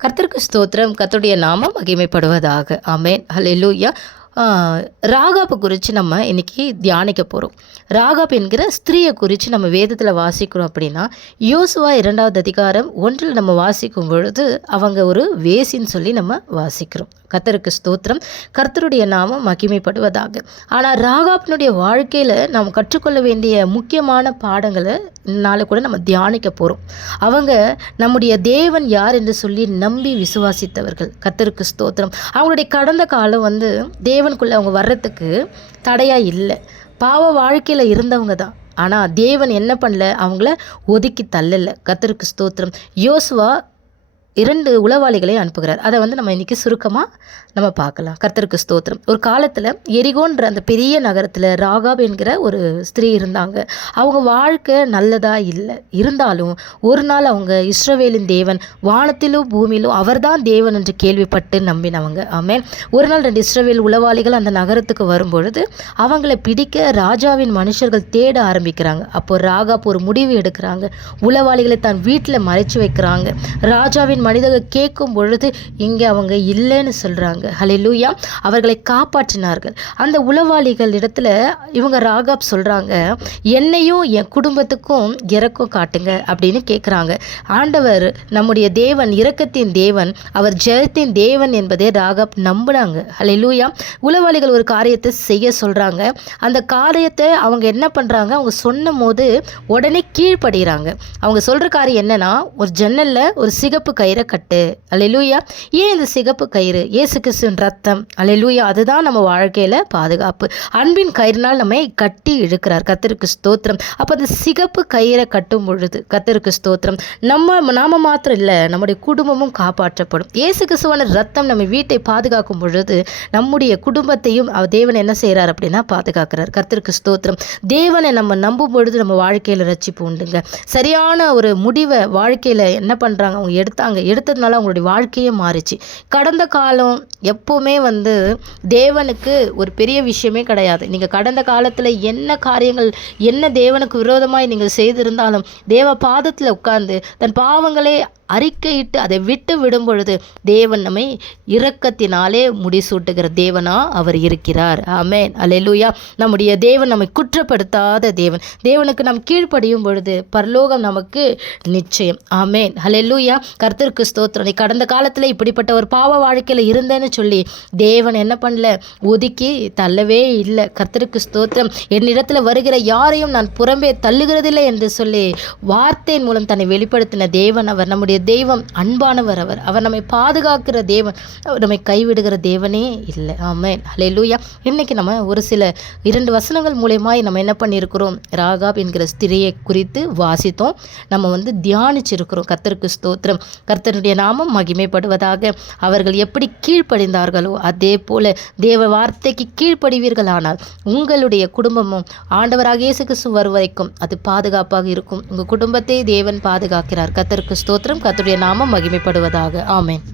கர்த்தருக்கு ஸ்தோத்திரம். கர்த்தருடைய நாமம் மகிமைப்படுவதாக. ஆமென். ஹல்லேலூயா. ராகாப்பை குறித்து நம்ம இன்றைக்கி தியானிக்க போகிறோம். ராகாப் என்கிற ஸ்திரீயை குறித்து நம்ம வேதத்தில் வாசிக்கிறோம் அப்படின்னா, யோசுவா 2வது அதிகாரம் 1 நம்ம வாசிக்கும் பொழுது அவங்க ஒரு வேசின்னு சொல்லி நம்ம வாசிக்கிறோம். கர்த்தருக்கு ஸ்தோத்திரம். கர்த்தருடைய நாமம் மகிமைப்படுவதாக. ஆனால் ராகாப்பினுடைய வாழ்க்கையில் நாம் கற்றுக்கொள்ள வேண்டிய முக்கியமான பாடங்களை நாளை கூட நம்ம தியானிக்க போகிறோம். அவங்க நம்முடைய தேவன் யார் என்று சொல்லி நம்பி விசுவாசித்தவர்கள். கர்த்தருக்கு ஸ்தோத்திரம். அவங்களுடைய கடந்த காலம் தேவனுக்குள்ளே அவங்க வர்றதுக்கு தடையாக இல்லை. பாவ வாழ்க்கையில் இருந்தவங்க தான். ஆனால் தேவன் என்ன பண்ணல, அவங்கள ஒதுக்கி தள்ளலை. கர்த்தருக்கு ஸ்தோத்திரம். யோசுவா 2 உளவாளிகளை அனுப்புகிறார். அதை நம்ம இன்றைக்கி சுருக்கமாக நம்ம பார்க்கலாம். கர்த்தருக்கு ஸ்தோத்திரம். ஒரு காலத்தில் எரிகோன்ற அந்த பெரிய நகரத்தில் ராகாப் என்கிற ஒரு ஸ்திரீ இருந்தாங்க. அவங்க வாழ்க்கை நல்லதாக இல்லை. இருந்தாலும் ஒரு நாள் அவங்க இஸ்ரவேலின் தேவன், வானத்திலும் பூமியிலும் அவர்தான் தேவன் என்று கேள்விப்பட்டு நம்பினவங்க. ஆமென். ஒரு நாள் 2 இஸ்ரவேல் உளவாளிகள் அந்த நகரத்துக்கு வரும்பொழுது அவங்கள பிடிக்க ராஜாவின் மனுஷர்கள் தேட ஆரம்பிக்கிறாங்க. அப்போ ராகாப் ஒரு முடிவு எடுக்கிறாங்க. உளவாளிகளை தான் வீட்டில் மறைச்சு வைக்கிறாங்க. ராஜாவின் மனிதர்கள் கேட்கும் பொழுது இங்கே அவங்க இல்லைன்னு சொல்கிறாங்க. ஹல்லேலூயா. அவர்களை காப்பாற்றினார்கள். அந்த உளவாளிகள் இடத்துல இவங்க ராகாப் சொல்கிறாங்க, என்னையும் என் குடும்பத்துக்கும் இரக்கம் காட்டுங்க அப்படின்னு கேட்குறாங்க. ஆண்டவர் நம்முடைய தேவன் இரக்கத்தின் தேவன், அவர் ஜெயத்தின் தேவன் என்பதை ராகாப் நம்பினாங்க. ஹல்லேலூயா. உளவாளிகள் ஒரு காரியத்தை செய்ய சொல்கிறாங்க. அந்த காரியத்தை அவங்க என்ன பண்ணுறாங்க, அவங்க சொன்னும் போது உடனே கீழ்ப்படுகிறாங்க. அவங்க சொல்கிற காரியம் என்னன்னா, ஒரு ஜன்னலில் ஒரு சிகப்பு கயிறை கட்டு. அல்லேலூயா. ஏன் இந்த சிகப்பு கயிறு? இயேசு கிறிஸ்துவின் ரத்தம். அல்லேலூயா. அதுதான் நம்ம வாழ்க்கையில் பாதுகாப்பு. அன்பின் கயிறினால் நம்மை கட்டி இழுக்கிறார். கர்த்தருக்கு ஸ்தோத்திரம். அப்போ அந்த சிகப்பு கயிறை கட்டும் பொழுது கர்த்தருக்கு ஸ்தோத்திரம், நாம மாத்திரம் இல்லை, நம்முடைய குடும்பமும் காப்பாற்றப்படும். இயேசு கிறிஸ்துவான ரத்தம் நம்ம வீட்டை பாதுகாக்கும் பொழுது நம்முடைய குடும்பத்தையும் தேவன் என்ன செய்கிறார் அப்படின்னா பாதுகாக்கிறார். கர்த்தருக்கு ஸ்தோத்திரம். தேவனை நம்ம நம்பும் பொழுது நம்ம வாழ்க்கையில் ரட்சிப்பு உண்டுங்க. சரியான ஒரு முடிவை வாழ்க்கையில் என்ன பண்ணுறாங்க, அவங்க எடுத்ததுனால அவங்களுடைய வாழ்க்கையே மாறிச்சு. கடந்த காலம் எப்போவுமே தேவனுக்கு ஒரு பெரிய விஷயமே கிடையாது. நீங்கள் கடந்த காலத்தில் என்ன காரியங்கள், என்ன தேவனுக்கு விரோதமாய் நீங்கள் செய்திருந்தாலும் தேவ பாதத்தில் உட்கார்ந்து தன் பாவங்களே அறிக்கையிட்டு அதை விட்டு விடும் பொழுது தேவன் நம்மை இரக்கத்தினாலே முடிசூட்டுகிற தேவனா அவர் இருக்கிறார். ஆமென். அல்லேலூயா. நம்முடைய தேவன் நம்மை குற்றப்படுத்தாத தேவன். தேவனுக்கு நாம் கீழ்ப்படியும் பொழுது பரலோகம் நமக்கு நிச்சயம். ஆமென். அல்லேலூயா. கர்த்தருக்கு ஸ்தோத்திரம். நீ கடந்த காலத்தில் இப்படிப்பட்ட ஒரு பாவ வாழ்க்கையில் இருந்தேன்னு சொல்லி தேவன் என்ன பண்ணல, ஒதுக்கி தள்ளவே இல்லை. கர்த்தருக்கு ஸ்தோத்திரம். என்னிடத்தில் வருகிற யாரையும் நான் புறம்பே தள்ளுகிறதில்லை என்று சொல்லி வார்த்தையின் மூலம் தன்னை வெளிப்படுத்தின தேவன் அவர். நம்முடைய தெய்வம் அன்பானவர். அவர் நம்மை பாதுகாக்கிற தேவன். அவர் நம்மை கைவிடுகிற தேவனே இல்லை. ஆமென். ஹல்லேலூயா. இன்னைக்கு நம்ம ஒரு சில 2 வசனங்கள் மூலமாய் நம்ம என்ன பண்ணியிருக்கிறோம், ராகாப் என்கிற ஸ்திரியை குறித்து வாசித்தோம். நம்ம தியானிச்சிருக்கிறோம். கர்த்தருக்கு ஸ்தோத்திரம். கர்த்தருடைய நாமம் மகிமைப்படுவதாக. அவர்கள் எப்படி கீழ்ப்படிந்தார்களோ அதே போல தேவ வார்த்தைக்கு கீழ்ப்படிவீர்களானால் உங்களுடைய குடும்பமும் ஆண்டவராக இயேசு கிறிஸ்து வரும் வரைக்கும் அது பாதுகாப்பாக இருக்கும். உங்கள் குடும்பத்தை தேவன் பாதுகாக்கிறார். கர்த்தருக்கு ஸ்தோத்திரம். கர்த்தருடைய நாமம் மகிமைப்படுவதாக. ஆமென்.